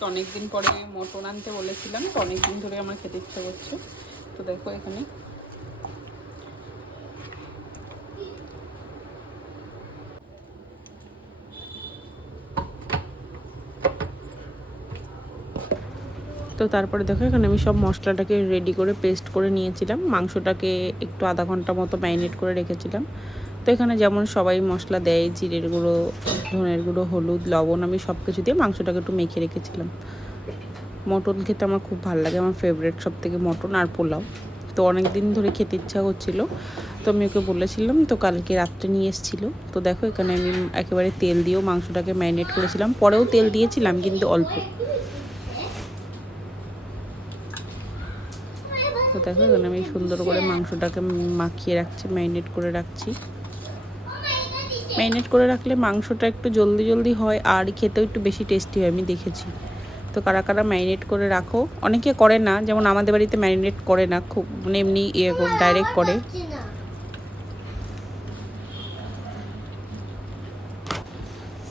আজকে অনেক দিন পরে মটন আনতে বলেছিলাম, তো অনেক দিন ধরে আমার খেতে ইচ্ছা করছে। তো দেখো এখানে তো তারপরে দেখো এখানে আমি সব মশলাটাকে রেডি করে পেস্ট করে নিয়েছিলাম। মাংসটাকে একটু আধা ঘন্টা মতো ম্যারিনেট করে রেখেছিলাম। তো এখানে যেমন সবাই মশলা দেয়, জিরের গুঁড়ো, ধনের গুঁড়ো, হলুদ, লবণ, আমি সব কিছু দিয়ে মাংসটাকে একটু মেখে রেখেছিলাম। মটন খেতে আমার খুব ভালো লাগে, আমার ফেভারিট সব থেকে মটন আর পোলাও। তো অনেক দিন ধরে খেতে ইচ্ছা হচ্ছিলো, তো আমি ওকে বলেছিলাম, তো কালকে রাত্রে নিয়ে এসেছিলো। তো দেখো এখানে আমি একেবারে তেল দিয়েও মাংসটাকে ম্যারিনেট করেছিলাম, পরেও তেল দিয়েছিলাম কিন্তু অল্প। তো দেখো এখানে আমি সুন্দর করে মাংসটাকে মাখিয়ে রাখছি, ম্যারিনেট করে রাখছি। ম্যারিনেট করে রাখলে মাংসটা একটু জলদি জলদি হয় আর খেতেও একটু বেশি টেস্টি হয়, আমি দেখেছি। তো কারা কারা ম্যারিনেট করে রাখো, অনেকে করে না, যেমন আমাদের বাড়িতে ম্যারিনেট করে না, খুব মানে এমনি ডাইরেক্ট করে।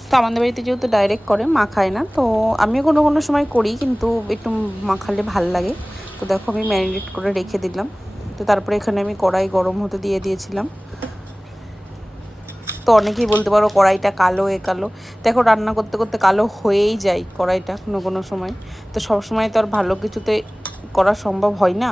তো আমাদের বাড়িতে যেহেতু ডাইরেক্ট করে, মাখায় না, তো আমিও কোনো কোনো সময় করি, কিন্তু একটু মাখালে ভাল লাগে। তো দেখো আমি ম্যারিনেট করে রেখে দিলাম। তো তারপরে এখানে আমি কড়াই গরম হতে দিয়ে দিয়েছিলাম। তো অনেকেই বলতে পারো কড়াইটা কালো, কালো। দেখো রান্না করতে করতে কালো হয়েই যায় কড়াইটা কোনো কোনো সময়। তো সব সময় তো আর ভালো কিছুতে করা সম্ভব হয় না।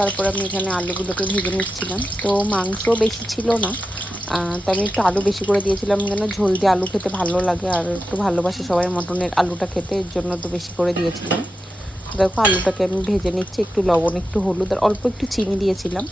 তারপর আমি এখানে আলুগুলোকে ভেজে নিচ্ছিলাম। তো মাংস বেশি ছিল না, তো আমি একটু আলু বেশি করে দিয়েছিলাম, কেন ঝোল দিয়ে আলু খেতে ভালো লাগে আর একটু ভালোবাসে সবাই মটনের আলুটা খেতে, এর জন্য একটু বেশি করে দিয়েছিলাম। দেখো আলুটাকে আমি ভেজে নিচ্ছি, একটু লবণ, একটু হলুদ আর অল্প একটু চিনি দিয়েছিলাম।